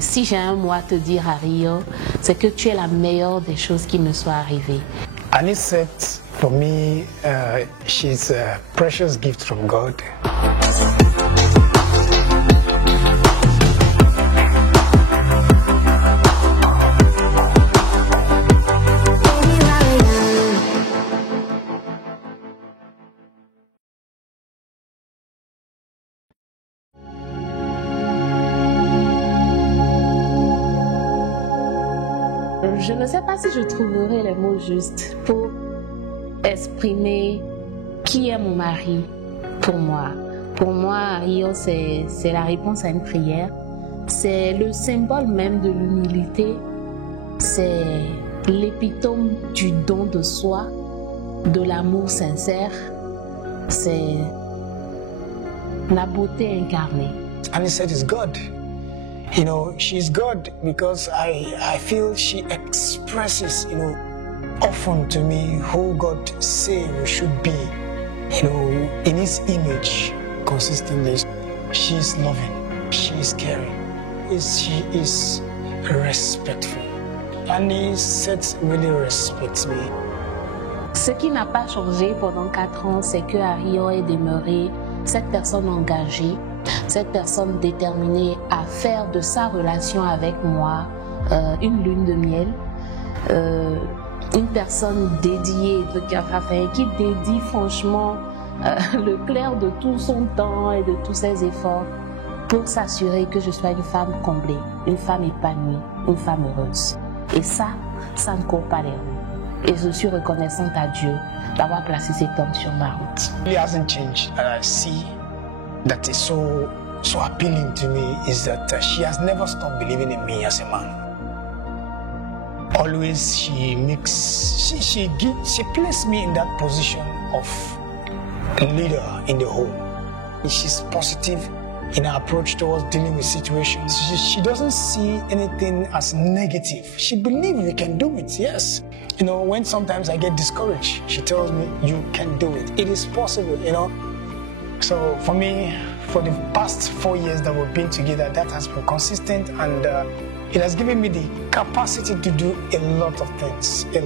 si j'ai un mot à te dire, Rio, c'est que tu es la meilleure des choses qui me soient arrivées. Annie said, for me, she's a precious gift from God. Je ne sais pas si je trouverai les mots justes pour exprimer qui est mon mari pour moi. Pour moi, Rio, c'est la réponse à une prière. C'est le symbole même de l'humilité. C'est l'épitome du don de soi, de l'amour sincère. C'est la beauté incarnée. And he said it's God. You know, she's God because I feel she expresses, you know, often to me who God say we should be, you know, in his image consistently. She's loving, she's caring, she is respectful. And he said really respects me. Ce qui n'a pas changé pendant 4 ans, c'est que Rio est demeuré cette personne engagée, cette personne déterminée à faire de sa relation avec moi une lune de miel, une personne dédiée, qui dédie franchement le clair de tout son temps et de tous ses efforts pour s'assurer que je sois une femme comblée, une femme épanouie, une femme heureuse. Et ça ne court pas les rues. Et je suis reconnaissante à Dieu d'avoir placé cet homme sur ma route. It hasn't changed, and I see that is so appealing to me is that she has never stopped believing in me as a man. Always she placed me in that position of a leader in the home. She's positive in her approach towards dealing with situations. She doesn't see anything as negative. She believes we can do it, yes. You know, when sometimes I get discouraged, she tells me, you can do it. It is possible, you know. So for me, for the past 4 years that we've been together, that has been consistent, and it has given me the capacity to do a lot of things, a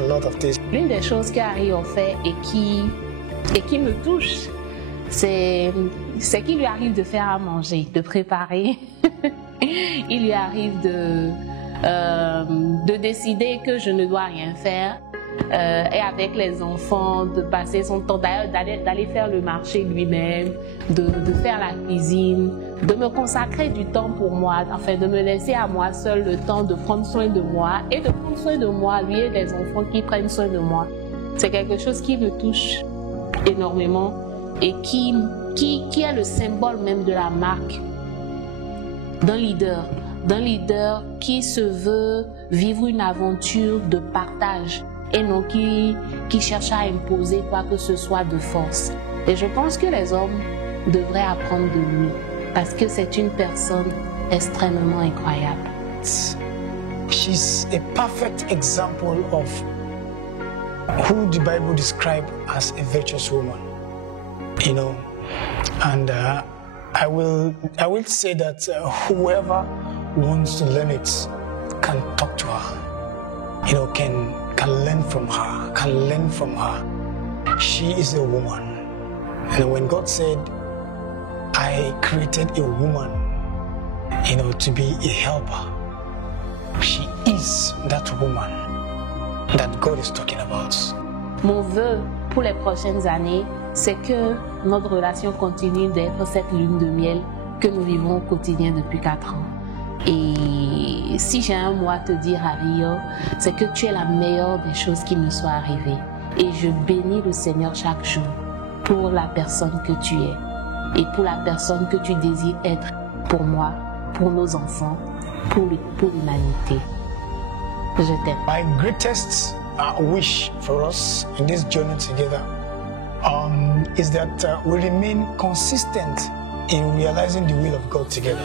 lot of things. L'une des choses qu'Harry a fait et qui me touche, c'est qu'il lui arrive de faire à manger, de préparer. Il lui arrive de décider que je ne dois rien faire. Et avec les enfants, de passer son temps, d'aller faire le marché lui-même, de faire la cuisine, de me consacrer du temps pour moi, enfin de me laisser à moi seule le temps de prendre soin de moi et de prendre soin de moi, lui et les enfants qui prennent soin de moi. C'est quelque chose qui me touche énormément et qui est le symbole même de la marque d'un leader qui se veut vivre une aventure de partage et non qui cherche à imposer quoi que ce soit de force. Et je pense que les hommes devraient apprendre de lui parce que c'est une personne extrêmement incroyable. She's a perfect example of who the Bible describes as a virtuous woman, you know. And I will say that whoever wants to learn it can talk to her, you know, can learn from her, She is a woman. And when God said, I created a woman, you know, to be a helper, she is that woman that God is talking about. Mon vœu pour les prochaines années, c'est que notre relation continue d'être cette lune de miel que nous vivons au quotidien depuis 4 ans. Et si j'ai un mot à te dire, Rio, c'est que tu es la meilleure des choses qui me soient arrivées. Et je bénis le Seigneur chaque jour pour la personne que tu es et pour la personne que tu désires être pour moi, pour nos enfants, pour l'humanité. Je t'aime. My greatest wish for us in this journey together is that we remain consistent in realizing the will of God together.